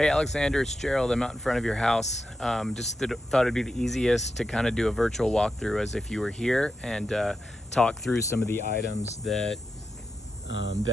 Hey Alexander, it's Gerald. I'm out in front of your house. Thought it'd be the easiest to kind of do a virtual walkthrough as if you were here and talk through some of the items that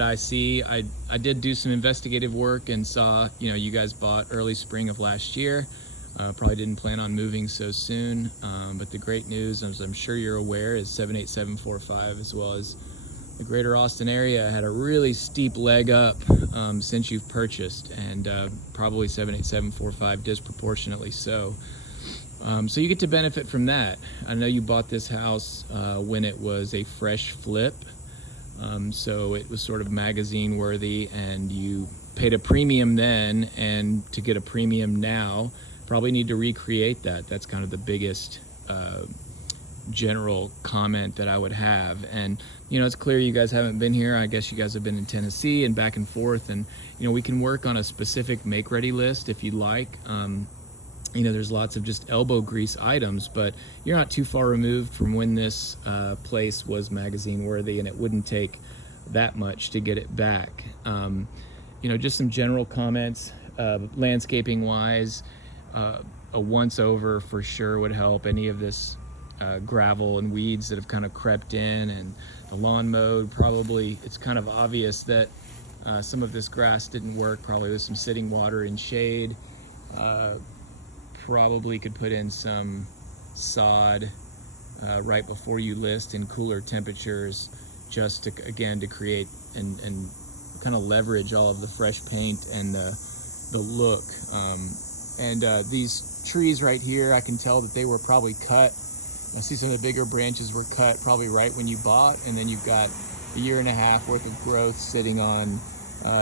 I see. I did do some investigative work and saw, you guys bought early spring of last year. Probably didn't plan on moving so soon, but the great news, as I'm sure you're aware, is 78745 as well as the greater Austin area had a really steep leg up since you've purchased, and probably 78745 disproportionately so. So you get to benefit from that. I know you bought this house when it was a fresh flip, so it was sort of magazine worthy, and you paid a premium then, and to get a premium now, probably need to recreate that. That's kind of the biggest general comment that I would have. And it's clear you guys haven't been here. I guess you guys have been in Tennessee and back and forth, and we can work on a specific make ready list if you'd like. There's lots of just elbow grease items, but you're not too far removed from when this place was magazine worthy, and it wouldn't take that much to get it back. Just some general comments, landscaping wise, a once over for sure would help. Any of this gravel and weeds that have kind of crept in, and the lawn mowed, probably it's kind of obvious that some of this grass didn't work. Probably with some sitting water and shade. Probably could put in some sod right before you list in cooler temperatures, just to create and kind of leverage all of the fresh paint and the look. These trees right here, I can tell that they were probably cut. I see some of the bigger branches were cut probably right when you bought, and then you've got a year and a half worth of growth sitting on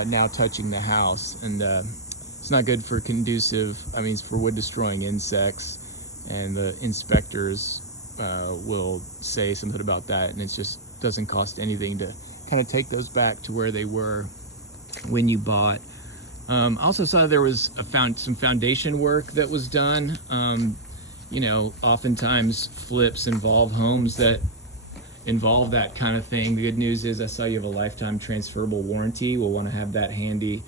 now touching the house. And it's not good for for wood destroying insects, and the inspectors will say something about that, and it just doesn't cost anything to kind of take those back to where they were when you bought. I also saw there was some foundation work that was done. Oftentimes flips involve homes that involve that kind of thing. The good news is I saw you have a lifetime transferable warranty. We'll want to have that handy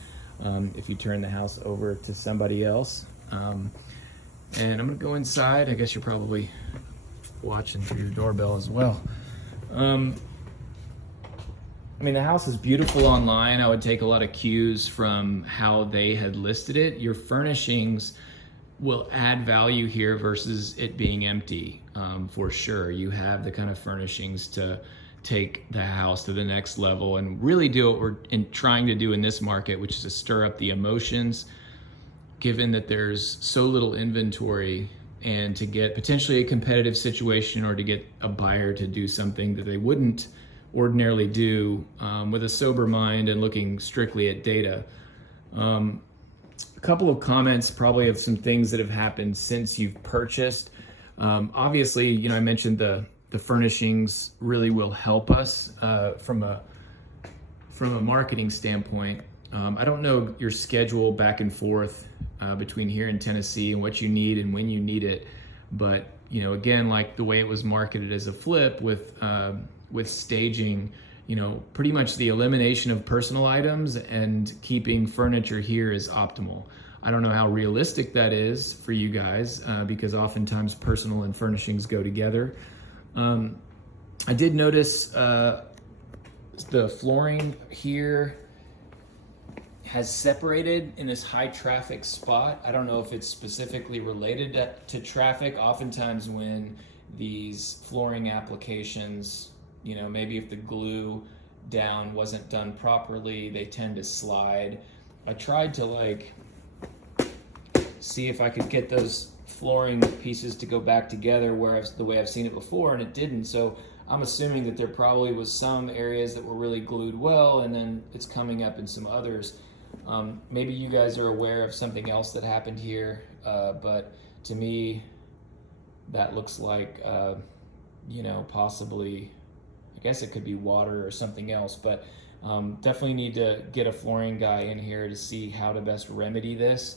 if you turn the house over to somebody else. And I'm gonna go inside. I guess you're probably watching through your doorbell as well. The house is beautiful online. I would take a lot of cues from how they had listed it. Your furnishings will add value here versus it being empty, for sure. You have the kind of furnishings to take the house to the next level and really do what we're trying to do in this market, which is to stir up the emotions, given that there's so little inventory, and to get potentially a competitive situation or to get a buyer to do something that they wouldn't ordinarily do with a sober mind and looking strictly at data. A couple of comments probably of some things that have happened since you've purchased. Obviously, I mentioned the furnishings really will help us from a marketing standpoint. I don't know your schedule back and forth between here and Tennessee and what you need and when you need it, but again, like the way it was marketed as a flip with staging, pretty much the elimination of personal items and keeping furniture here is optimal. I don't know how realistic that is for you guys because oftentimes personal and furnishings go together. I did notice the flooring here has separated in this high traffic spot. I don't know if it's specifically related to traffic. Oftentimes when these flooring applications, maybe if the glue down wasn't done properly, they tend to slide. I tried to see if I could get those flooring pieces to go back together the way I've seen it before, and it didn't. So I'm assuming that there probably was some areas that were really glued well, and then it's coming up in some others. Maybe you guys are aware of something else that happened here, but to me, that looks like, possibly, I guess it could be water or something else, but definitely need to get a flooring guy in here to see how to best remedy this.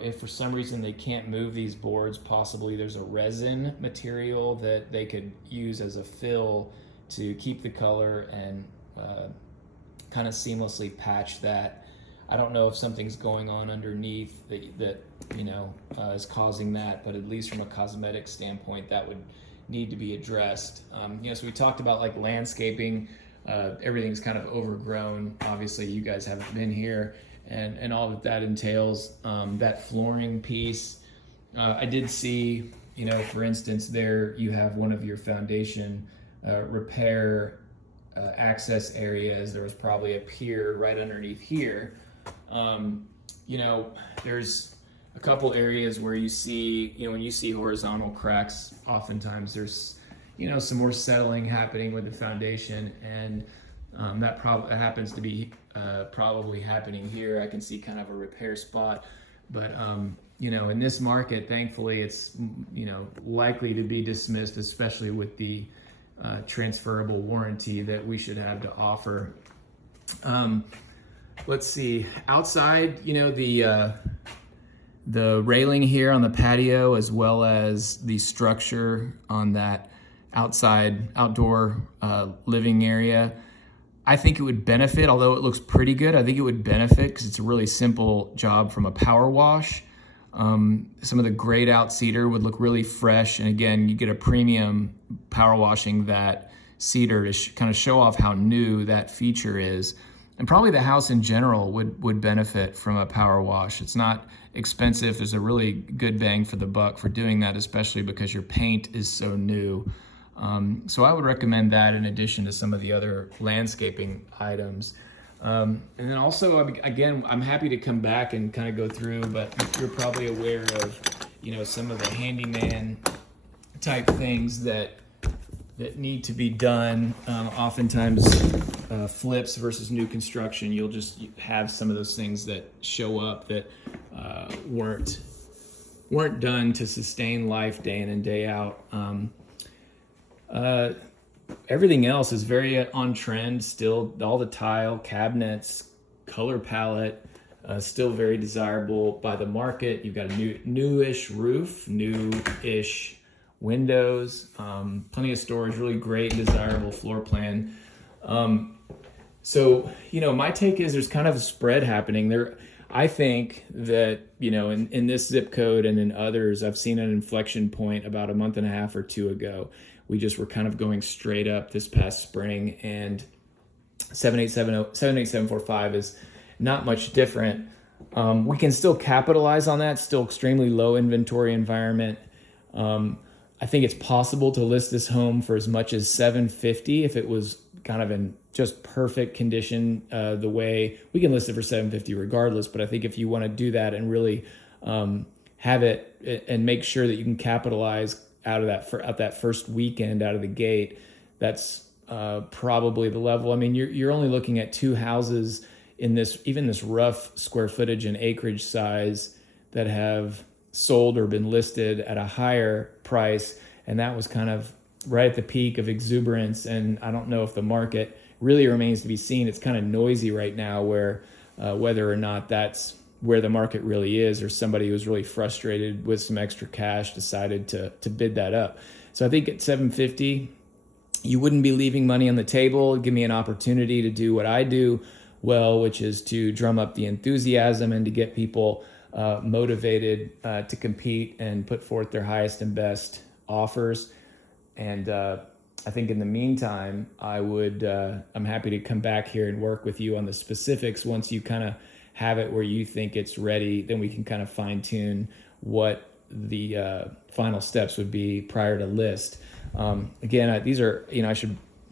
If for some reason they can't move these boards, possibly there's a resin material that they could use as a fill to keep the color and kind of seamlessly patch that. I don't know if something's going on underneath that is causing that, but at least from a cosmetic standpoint, that would need to be addressed. So we talked about like landscaping. Everything's kind of overgrown. Obviously, you guys haven't been here, and all that entails. That flooring piece, I did see, for instance, there you have one of your foundation repair access areas. There was probably a pier right underneath here. There's a couple areas where you see, when you see horizontal cracks, oftentimes there's, some more settling happening with the foundation, and that happens to be probably happening here. I can see kind of a repair spot, but in this market, thankfully, it's likely to be dismissed, especially with the transferable warranty that we should have to offer. Let's see, outside, the railing here on the patio, as well as the structure on that outdoor living area, I think it would benefit, although it looks pretty good, I think it would benefit because it's a really simple job from a power wash. Some of the grayed out cedar would look really fresh, and again, you get a premium power washing that cedar to kind of show off how new that feature is. And probably the house in general would benefit from a power wash. It's not expensive. There's a really good bang for the buck for doing that, especially because your paint is so new. So I would recommend that in addition to some of the other landscaping items. And then also, again, I'm happy to come back and kind of go through, but you're probably aware of, some of the handyman type things that need to be done. Oftentimes, flips versus new construction, you'll just have some of those things that show up that weren't done to sustain life day in and day out. Everything else is very on trend still. All the tile, cabinets, color palette, still very desirable by the market. You've got a newish roof, newish windows, plenty of storage, really great, desirable floor plan. So, my take is there's kind of a spread happening there. I think that, in this zip code and in others, I've seen an inflection point about a month and a half or two ago. We just were kind of going straight up this past spring, and 78745 is not much different. We can still capitalize on that, still extremely low inventory environment. I think it's possible to list this home for as much as $750 if it was kind of in just perfect condition. The way we can list it for $750 regardless, but I think if you want to do that and really have it and make sure that you can capitalize out of that first weekend out of the gate, that's probably the level. I mean, you're only looking at two houses in this rough square footage and acreage size that have sold or been listed at a higher price, and that was kind of right at the peak of exuberance. And I don't know if the market really remains to be seen. It's kind of noisy right now, where whether or not that's where the market really is, or somebody who was really frustrated with some extra cash decided to bid that up. So I think at $750, you wouldn't be leaving money on the table. Give me an opportunity to do what I do well, which is to drum up the enthusiasm and to get people motivated to compete and put forth their highest and best offers. And I think in the meantime, I'm happy to come back here and work with you on the specifics. Once you kind of have it where you think it's ready, then we can kind of fine tune what the final steps would be prior to list. Again, these are,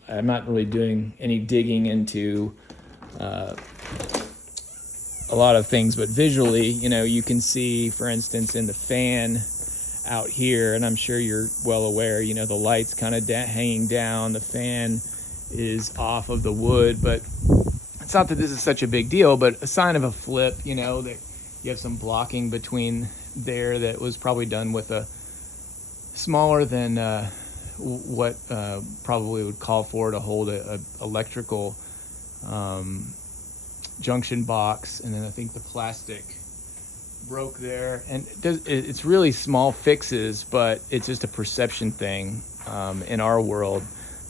I'm not really doing any digging into a lot of things, but visually, you can see, for instance, in the fan out here, and I'm sure you're well aware, the light's kind of hanging down, the fan is off of the wood, but it's not that this is such a big deal, but a sign of a flip, that you have some blocking between there that was probably done with a smaller than what probably would call for to hold a electrical junction box. And then I think the plastic broke there, and it's really small fixes, but it's just a perception thing in our world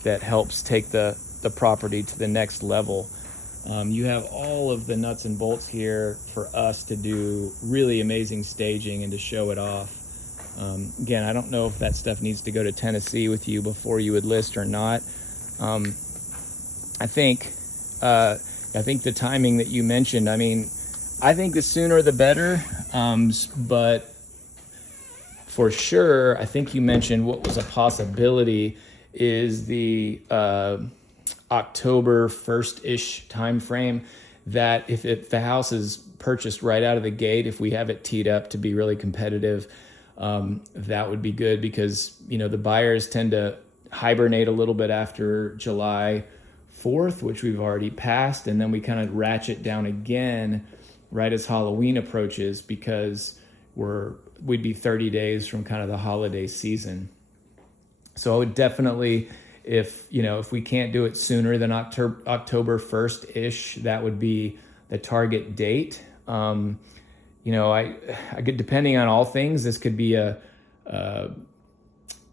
that helps take the property to the next level. You have all of the nuts and bolts here for us to do really amazing staging and to show it off. Again, I don't know if that stuff needs to go to Tennessee with you before you would list or not. Um, I think the timing that you mentioned. I mean, I think the sooner the better. But for sure, I think you mentioned what was a possibility is the October 1st-ish time frame. That if the house is purchased right out of the gate, if we have it teed up to be really competitive, that would be good, because the buyers tend to hibernate a little bit after July 4th, which we've already passed, and then we kind of ratchet down again right as Halloween approaches, because we'd be 30 days from kind of the holiday season. So I would definitely, if we can't do it sooner than October 1st-ish, that would be the target date. I could, depending on all things, this could be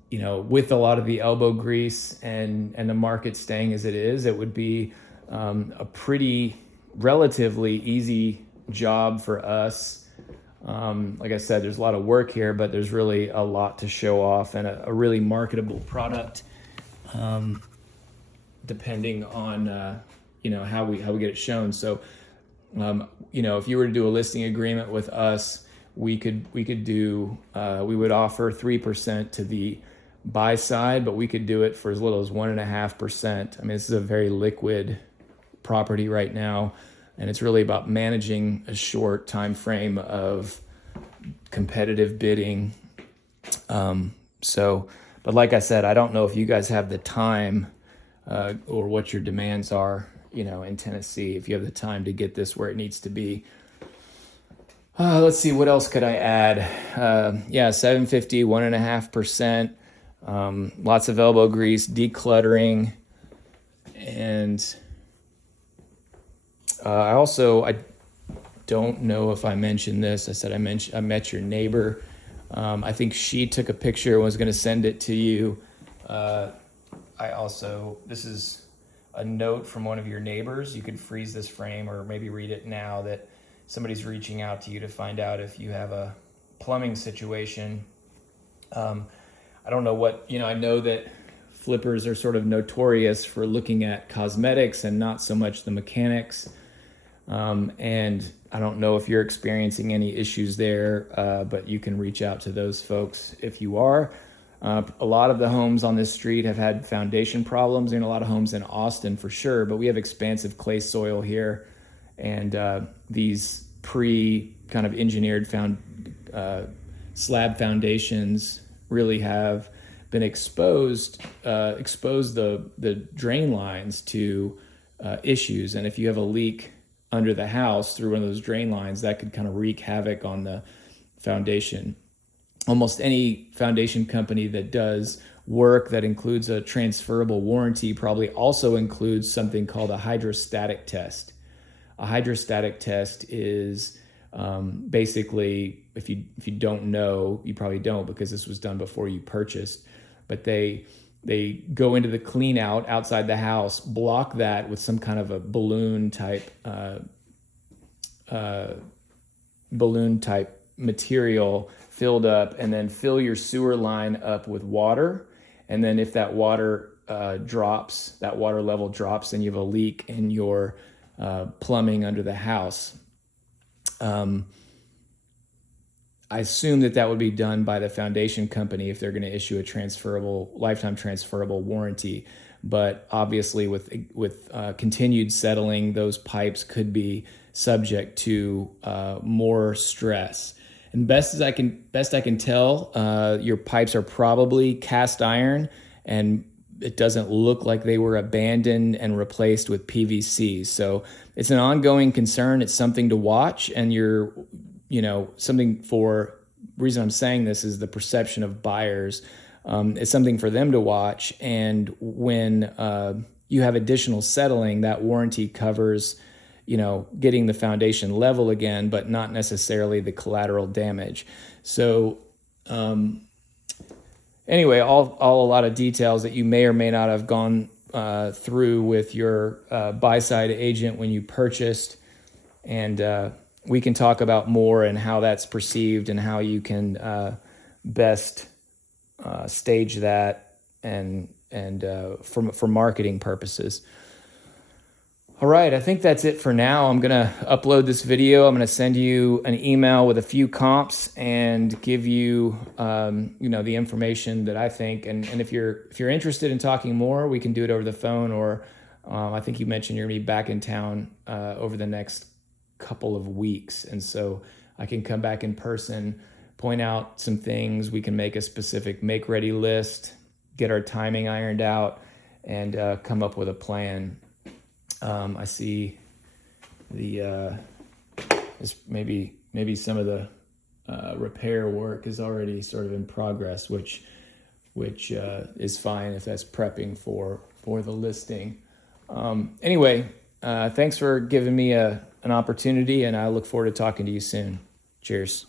with a lot of the elbow grease and the market staying as it is, it would be a pretty relatively easy job for us. Like I said, there's a lot of work here, but there's really a lot to show off, and a really marketable product, depending on how we get it shown. So if you were to do a listing agreement with us, we would offer 3% to the buy side, but we could do it for as little as 1.5%. I mean, this is a very liquid property right now, and it's really about managing a short time frame of competitive bidding. But like I said, I don't know if you guys have the time or what your demands are, in Tennessee, if you have the time to get this where it needs to be. Let's see, what else could I add? 750, 1.5%, lots of elbow grease, decluttering, and I don't know if I mentioned this. I said I met your neighbor. I think she took a picture and was going to send it to you. This is a note from one of your neighbors. You could freeze this frame or maybe read it now, that somebody's reaching out to you to find out if you have a plumbing situation. I don't know what, I know that flippers are sort of notorious for looking at cosmetics and not so much the mechanics. And I don't know if you're experiencing any issues there, but you can reach out to those folks if you are. A lot of the homes on this street have had foundation problems, and a lot of homes in Austin for sure, but we have expansive clay soil here, and these kind of engineered slab foundations really have been exposed the drain lines to issues. And if you have a leak under the house through one of those drain lines, that could kind of wreak havoc on the foundation. Almost any foundation company that does work that includes a transferable warranty probably also includes something called a hydrostatic test. A hydrostatic test is basically, if you don't know, you probably don't because this was done before you purchased, but they go into the clean out outside the house, block that with some kind of a balloon type material filled up, and then fill your sewer line up with water. And then if that water level drops, then you have a leak in your plumbing under the house. I assume that would be done by the foundation company if they're going to issue a lifetime transferable warranty. But obviously, with continued settling, those pipes could be subject to more stress. And best I can tell, your pipes are probably cast iron, and it doesn't look like they were abandoned and replaced with PVC. So it's an ongoing concern. It's something to watch, and reason I'm saying this is the perception of buyers. It's something for them to watch. And when you have additional settling, that warranty covers getting the foundation level again, but not necessarily the collateral damage. So anyway, all a lot of details that you may or may not have gone through with your buy-side agent when you purchased, and we can talk about more and how that's perceived and how you can best stage that and for marketing purposes. All right, I think that's it for now. I'm gonna upload this video. I'm gonna send you an email with a few comps and give you, the information that I think. And if you're interested in talking more, we can do it over the phone. Or I think you mentioned you're gonna be back in town over the next couple of weeks, and so I can come back in person, point out some things. We can make a specific make-ready list, get our timing ironed out, and come up with a plan. I see maybe some of the repair work is already sort of in progress, which is fine if that's prepping for the listing. Anyway, thanks for giving me an opportunity, and I look forward to talking to you soon. Cheers.